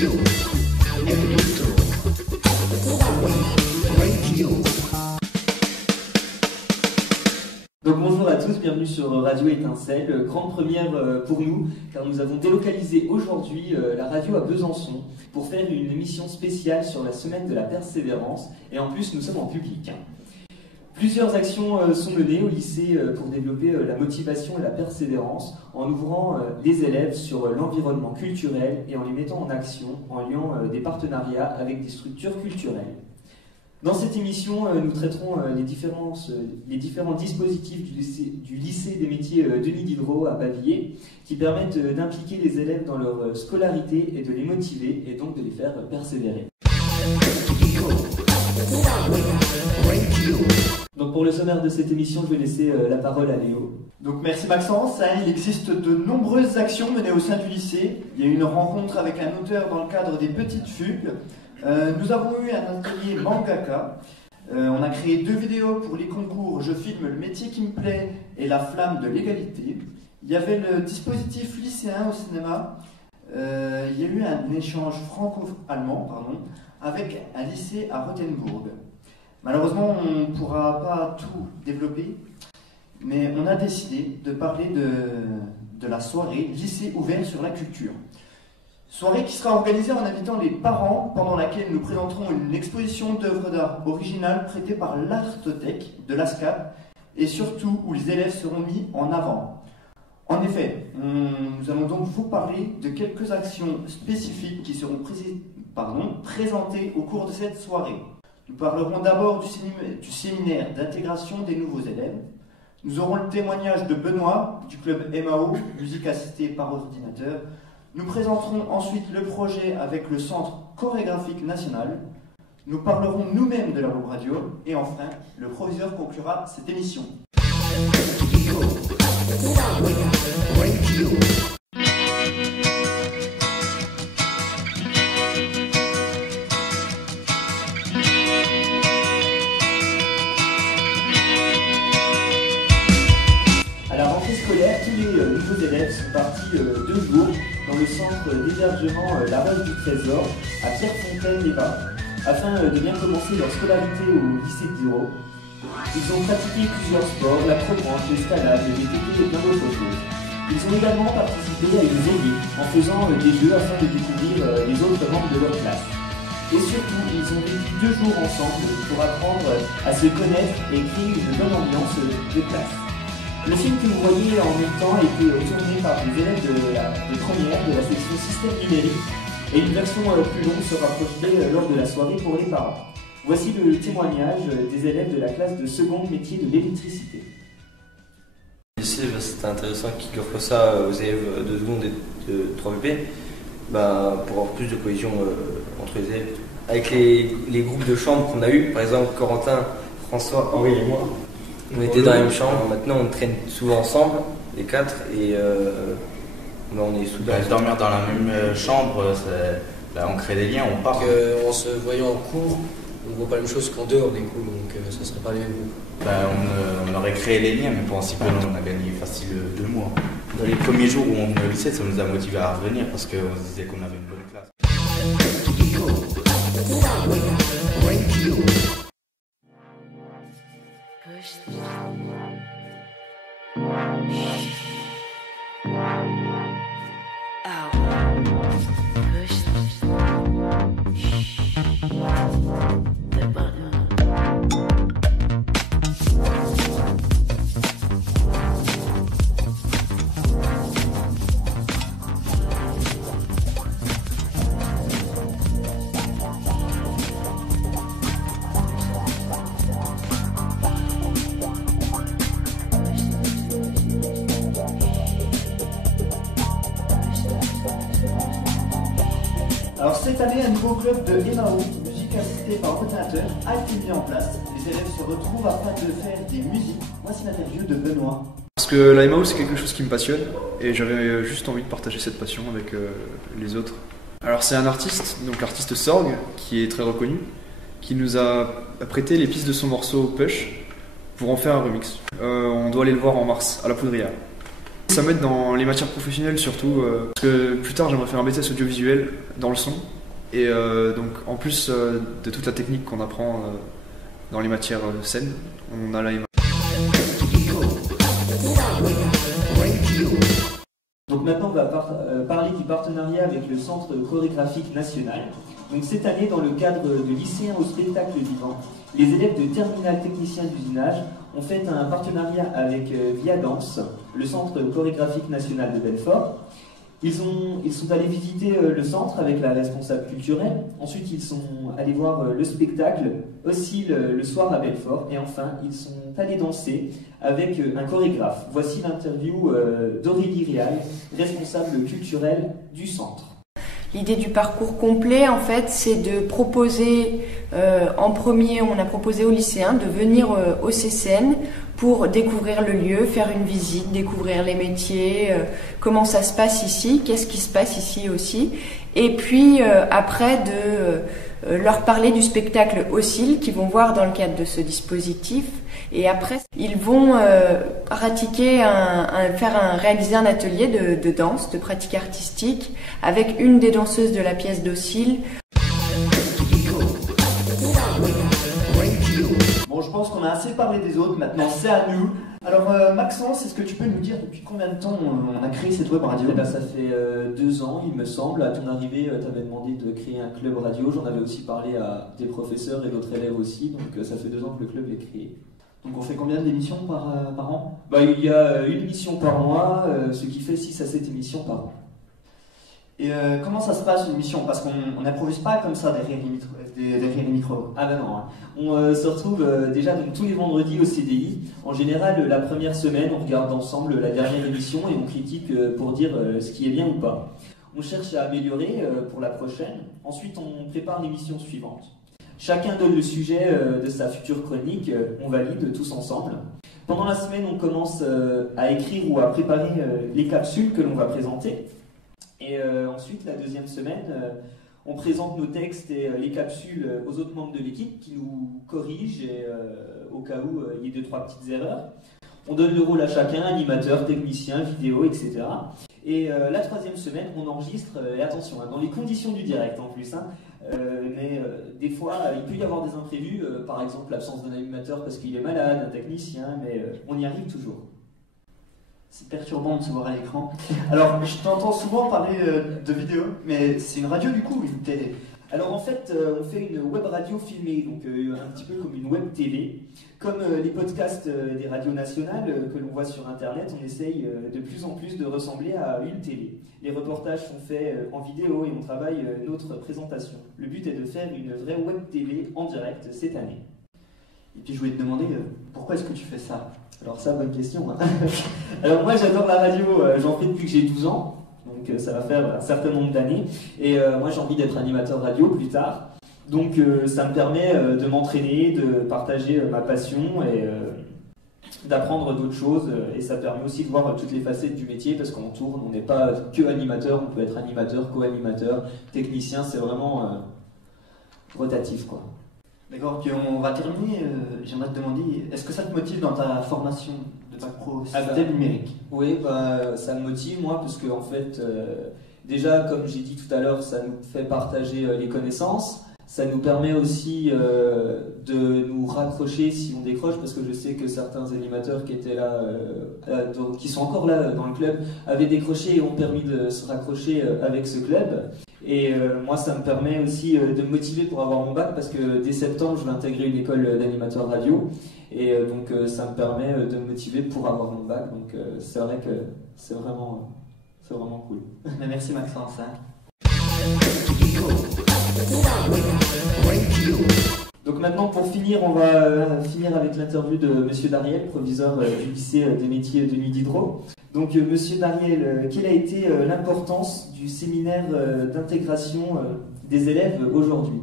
Donc bonjour à tous, bienvenue sur Radio Étincelle, grande première pour nous car nous avons délocalisé aujourd'hui la radio à Besançon pour faire une émission spéciale sur la semaine de la persévérance et en plus nous sommes en public. Plusieurs actions sont menées au lycée pour développer la motivation et la persévérance en ouvrant les élèves sur l'environnement culturel et en les mettant en action en liant des partenariats avec des structures culturelles. Dans cette émission, nous traiterons les différents dispositifs du lycée des métiers Denis Diderot à Bavilliers qui permettent d'impliquer les élèves dans leur scolarité et de les motiver et donc de les faire persévérer. Donc pour le sommaire de cette émission, je vais laisser la parole à Léo. Donc merci Maxence, il existe de nombreuses actions menées au sein du lycée. Il y a eu une rencontre avec un auteur dans le cadre des petites fugues. Nous avons eu un atelier mangaka. On a créé 2 vidéos pour les concours Je filme le métier qui me plaît et La flamme de l'égalité. Il y avait le dispositif lycéen au cinéma. Il y a eu un échange franco-allemand avec un lycée à Rothenburg. Malheureusement, on ne pourra pas tout développer, mais on a décidé de parler de la soirée lycée ouvert sur la culture. Soirée qui sera organisée en invitant les parents, pendant laquelle nous présenterons une exposition d'œuvres d'art originales prêtées par l'Artothèque de l'ASCAP et surtout où les élèves seront mis en avant. En effet, nous allons donc vous parler de quelques actions spécifiques qui seront présentées au cours de cette soirée. Nous parlerons d'abord du séminaire d'intégration des nouveaux élèves. Nous aurons le témoignage de Benoît du club MAO, musique assistée par ordinateur. Nous présenterons ensuite le projet avec le Centre chorégraphique national. Nous parlerons nous-mêmes de la web radio. Et enfin, le proviseur conclura cette émission. À la rentrée scolaire, tous les nouveaux élèves sont partis 2 jours dans le centre d'hébergement La Roche du Trésor à Pierrefontaine-les-Bains afin de bien commencer leur scolarité au lycée de Diderot. Ils ont pratiqué plusieurs sports, l'acrobranche, l'escalade, le VTT et plein d'autres choses. Ils ont également participé à une veillée en faisant des jeux afin de découvrir les autres membres de leur classe. Et surtout, ils ont vécu 2 jours ensemble pour apprendre à se connaître et créer une bonne ambiance de classe. Le film que vous voyez en même temps a été tourné par des élèves de première de la section système numérique et une version plus longue sera projetée lors de la soirée pour les parents. Voici le témoignage des élèves de la classe de seconde métier de l'électricité. Le lycée, c'était intéressant qu'ils offrent ça aux élèves de seconde et de 3VP pour avoir plus de cohésion entre les élèves. Avec les groupes de chambre qu'on a eu, par exemple Corentin, François, Henri et moi, on était dans la même chambre. Maintenant on traîne souvent ensemble, les 4, et on est soudés. Dormir dans la même chambre, on crée des liens, on part. En se voyant en cours, on ne voit pas la même chose qu'en dehors des cours, donc ça ne serait pas les mêmes groupes. On aurait créé des liens, mais pour si peu, on a gagné facile 2 mois. Dans les premiers jours où on venait au lycée, ça nous a motivés à revenir parce qu'on se disait qu'on avait une bonne classe. Alors cette année, un nouveau club de MAO, musique assistée par ordinateur, a été mis en place. Les élèves se retrouvent afin de faire des musiques. Voici l'interview de Benoît. Parce que la MAO c'est quelque chose qui me passionne et j'avais juste envie de partager cette passion avec les autres. Alors c'est un artiste, donc l'artiste Sorg, qui est très reconnu, qui nous a prêté les pistes de son morceau Push pour en faire un remix. On doit aller le voir en mars à la Poudrière. Ça m'aide dans les matières professionnelles surtout, parce que plus tard j'aimerais faire un BTS audiovisuel dans le son. Et donc en plus de toute la technique qu'on apprend dans les matières scènes, on a la image. Donc maintenant on va parler du partenariat avec le Centre chorégraphique national. Donc cette année, dans le cadre de lycéens au spectacle vivant, les élèves de terminale technicien d'usinage ont fait un partenariat avec Via Danse, le Centre chorégraphique national de Belfort. Ils sont allés visiter le centre avec la responsable culturelle. Ensuite, ils sont allés voir le spectacle aussi le soir à Belfort. Et enfin, ils sont allés danser avec un chorégraphe. Voici l'interview d'Aurélie Réal, responsable culturelle du centre. L'idée du parcours complet, en fait, c'est de proposer, en premier, on a proposé aux lycéens de venir au CCN pour découvrir le lieu, faire une visite, découvrir les métiers, comment ça se passe ici, qu'est-ce qui se passe ici aussi. Et puis, après, de leur parler du spectacle Oscille qu'ils vont voir dans le cadre de ce dispositif. Et après, ils vont réaliser un atelier de danse, de pratique artistique, avec une des danseuses de la pièce d'Oscille. Bon, je pense qu'on a assez parlé des autres, maintenant c'est à nous. Alors Maxence, est-ce que tu peux nous dire depuis combien de temps on a créé cette web radio? Ça fait 2 ans, il me semble. À ton arrivée, tu avais demandé de créer un club radio. J'en avais aussi parlé à des professeurs et d'autres élèves aussi. Donc ça fait 2 ans que le club est créé. Donc on fait combien d'émissions par an? Il y a une émission par mois, ce qui fait 6 à 7 émissions par an. Et comment ça se passe une émission? Parce qu'on n'improvise pas comme ça derrière les micros. Ah ben non, hein. On se retrouve déjà donc, tous les vendredis au CDI. En général, la première semaine, on regarde ensemble la dernière émission et on critique pour dire ce qui est bien ou pas. On cherche à améliorer pour la prochaine. Ensuite, on prépare l'émission suivante. Chacun donne le sujet de sa future chronique, on valide tous ensemble. Pendant la semaine, on commence à écrire ou à préparer les capsules que l'on va présenter. Et ensuite, la deuxième semaine, on présente nos textes et les capsules aux autres membres de l'équipe qui nous corrigent et, au cas où il y ait 2-3 petites erreurs. On donne le rôle à chacun, animateur, technicien, vidéo, etc. Et la troisième semaine, on enregistre, et attention, hein, dans les conditions du direct en plus, mais des fois, il peut y avoir des imprévus, par exemple l'absence d'un animateur parce qu'il est malade, un technicien, mais on y arrive toujours. C'est perturbant de se voir à l'écran. Alors, je t'entends souvent parler de vidéo, mais c'est une radio du coup, une télé? Alors en fait, on fait une web radio filmée, donc un petit peu comme une web TV. Comme les podcasts des radios nationales que l'on voit sur Internet, on essaye de plus en plus de ressembler à une télé. Les reportages sont faits en vidéo et on travaille notre présentation. Le but est de faire une vraie web TV en direct cette année. Et puis je voulais te demander, pourquoi est-ce que tu fais ça? Alors ça, bonne question. Hein. Alors moi j'adore la radio, j'en fais depuis que j'ai 12 ans. Donc ça va faire un certain nombre d'années. Et moi j'ai envie d'être animateur radio plus tard. Donc ça me permet de m'entraîner, de partager ma passion et d'apprendre d'autres choses. Et ça permet aussi de voir toutes les facettes du métier parce qu'on tourne, on n'est pas que animateur, on peut être animateur, co-animateur, technicien, c'est vraiment rotatif quoi. D'accord, puis on va terminer. J'aimerais te demander, est-ce que ça te motive dans ta formation de bac pro système numérique? Oui, ça me motive moi parce que en fait, déjà comme j'ai dit tout à l'heure, ça nous fait partager les connaissances. Ça nous permet aussi de nous raccrocher si on décroche, parce que je sais que certains animateurs qui étaient là, qui sont encore là dans le club, avaient décroché et ont permis de se raccrocher avec ce club. Et moi, ça me permet aussi de me motiver pour avoir mon bac, parce que dès septembre, je vais intégrer une école d'animateur radio. Et donc, ça me permet de me motiver pour avoir mon bac. Donc, c'est vrai que c'est vraiment cool. Mais merci Maxence. Donc maintenant, pour finir, on va finir avec l'interview de Monsieur Dariel, proviseur du lycée des métiers de Denis Diderot. Donc Monsieur Dariel, quelle a été l'importance du séminaire d'intégration des élèves aujourd'hui?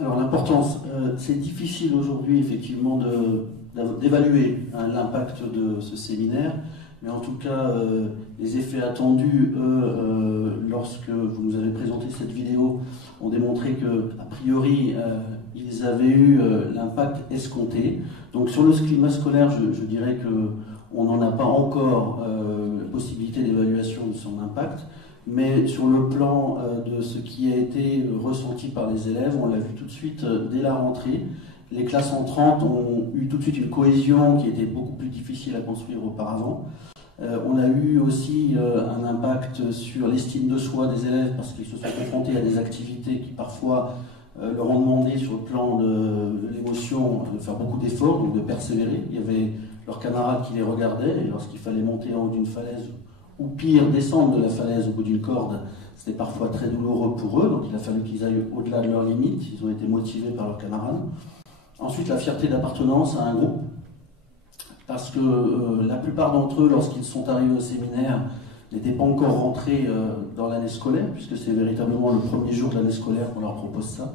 Alors l'importance, c'est difficile aujourd'hui effectivement d'évaluer l'impact de ce séminaire. Mais en tout cas, les effets attendus, lorsque vous nous avez présenté cette vidéo, ont démontré qu'a priori, ils avaient eu l'impact escompté. Donc sur le climat scolaire, je dirais on n'en a pas encore la possibilité d'évaluation de son impact, mais sur le plan de ce qui a été ressenti par les élèves, on l'a vu tout de suite dès la rentrée. Les classes entrantes ont eu tout de suite une cohésion qui était beaucoup plus difficile à construire auparavant. On a eu aussi un impact sur l'estime de soi des élèves parce qu'ils se sont confrontés à des activités qui parfois leur ont demandé sur le plan de l'émotion de faire beaucoup d'efforts, donc de persévérer. Il y avait leurs camarades qui les regardaient et lorsqu'il fallait monter en haut d'une falaise ou pire descendre de la falaise au bout d'une corde, c'était parfois très douloureux pour eux, donc il a fallu qu'ils aillent au-delà de leurs limites, ils ont été motivés par leurs camarades. Ensuite, la fierté d'appartenance à un groupe, parce que la plupart d'entre eux, lorsqu'ils sont arrivés au séminaire, n'étaient pas encore rentrés dans l'année scolaire, puisque c'est véritablement le premier jour de l'année scolaire qu'on leur propose ça,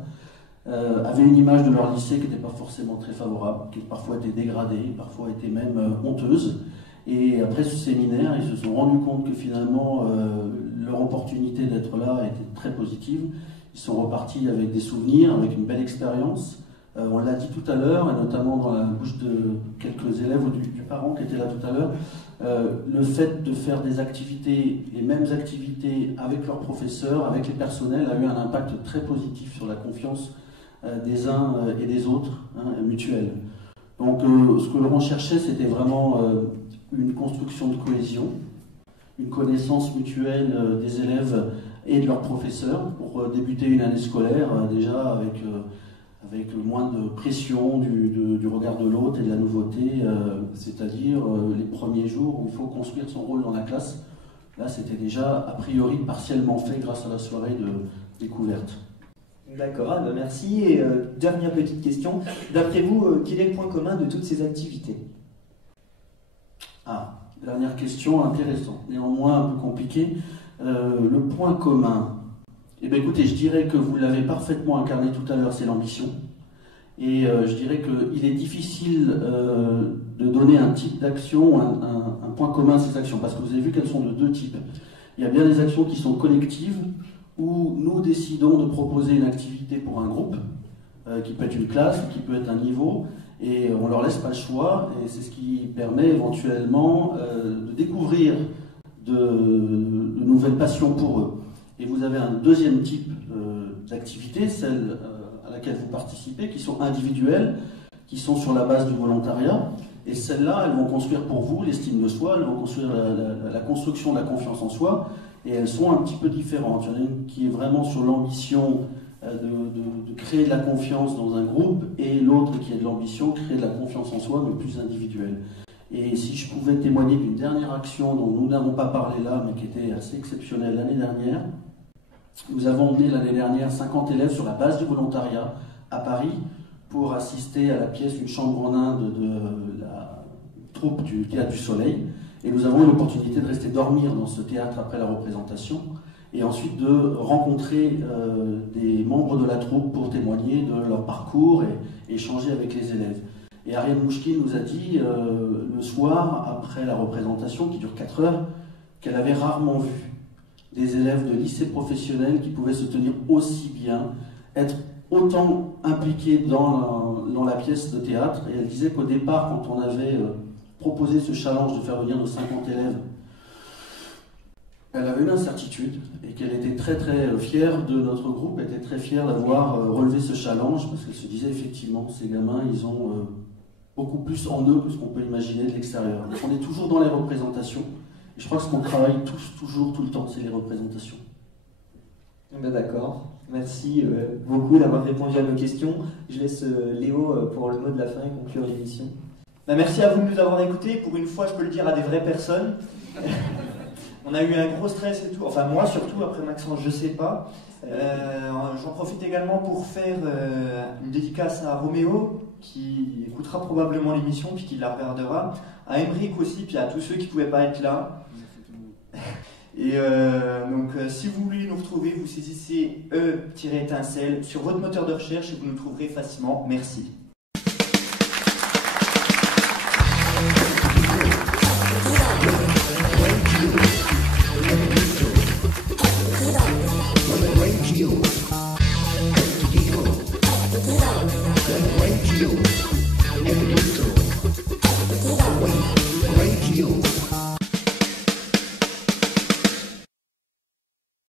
avaient une image de leur lycée qui n'était pas forcément très favorable, qui parfois était dégradée, parfois était même honteuse. Et après ce séminaire, ils se sont rendus compte que finalement, leur opportunité d'être là était très positive. Ils sont repartis avec des souvenirs, avec une belle expérience. On l'a dit tout à l'heure, et notamment dans la bouche de quelques élèves ou du parent qui était là tout à l'heure, le fait de faire des activités, les mêmes activités avec leurs professeurs, avec les personnels, a eu un impact très positif sur la confiance des uns et des autres, mutuelle. Donc ce que l'on cherchait, c'était vraiment une construction de cohésion, une connaissance mutuelle des élèves et de leurs professeurs pour débuter une année scolaire déjà avec moins de pression du regard de l'autre et de la nouveauté, c'est-à-dire les premiers jours où il faut construire son rôle dans la classe. Là, c'était déjà a priori partiellement fait grâce à la soirée de découverte. D'accord, merci. Et dernière petite question, d'après vous, quel est le point commun de toutes ces activités? Dernière question, intéressante, néanmoins un peu compliquée. Le point commun, eh bien, écoutez, je dirais que vous l'avez parfaitement incarné tout à l'heure, c'est l'ambition. Et je dirais qu'il est difficile de donner un type d'action, un point commun à ces actions, parce que vous avez vu qu'elles sont de deux types. Il y a bien des actions qui sont collectives, où nous décidons de proposer une activité pour un groupe, qui peut être une classe, qui peut être un niveau, et on ne leur laisse pas le choix, et c'est ce qui permet éventuellement de découvrir de nouvelles passions pour eux. Et vous avez un deuxième type d'activité, celle à laquelle vous participez, qui sont individuelles, qui sont sur la base du volontariat. Et celles-là, elles vont construire pour vous l'estime de soi, elles vont construire la construction de la confiance en soi, et elles sont un petit peu différentes. Il y en a une qui est vraiment sur l'ambition de créer de la confiance dans un groupe, et l'autre qui est de l'ambition de créer de la confiance en soi, mais plus individuelle. Et si je pouvais témoigner d'une dernière action dont nous n'avons pas parlé là, mais qui était assez exceptionnelle l'année dernière, nous avons emmené l'année dernière 50 élèves sur la base du volontariat à Paris pour assister à la pièce Une chambre en Inde de la troupe du Théâtre du Soleil. Et nous avons eu l'opportunité de rester dormir dans ce théâtre après la représentation et ensuite de rencontrer des membres de la troupe pour témoigner de leur parcours et échanger avec les élèves. Et Ariane Mouchkine nous a dit le soir, après la représentation qui dure 4 heures, qu'elle avait rarement vu des élèves de lycée professionnel qui pouvaient se tenir aussi bien, être autant impliqués dans la pièce de théâtre. Et elle disait qu'au départ, quand on avait proposé ce challenge de faire venir nos 50 élèves, elle avait une incertitude et qu'elle était très très fière de notre groupe, était très fière d'avoir relevé ce challenge parce qu'elle se disait effectivement, ces gamins, ils ont beaucoup plus en eux que ce qu'on peut imaginer de l'extérieur. Donc on est toujours dans les représentations. Je crois que ce qu'on travaille toujours, tout le temps, c'est les représentations. Ben d'accord, merci beaucoup d'avoir répondu à nos questions. Je laisse Léo pour le mot de la fin et conclure l'émission. Ben merci à vous de nous avoir écoutés. Pour une fois, je peux le dire à des vraies personnes. On a eu un gros stress et tout, enfin moi surtout, après Maxence, je sais pas. J'en profite également pour faire une dédicace à Roméo, qui écoutera probablement l'émission, puis qui la regardera, à Emeric aussi, puis à tous ceux qui ne pouvaient pas être là. Et donc si vous voulez nous retrouver, vous saisissez E-étincelle sur votre moteur de recherche et vous nous trouverez facilement. Merci. Radio.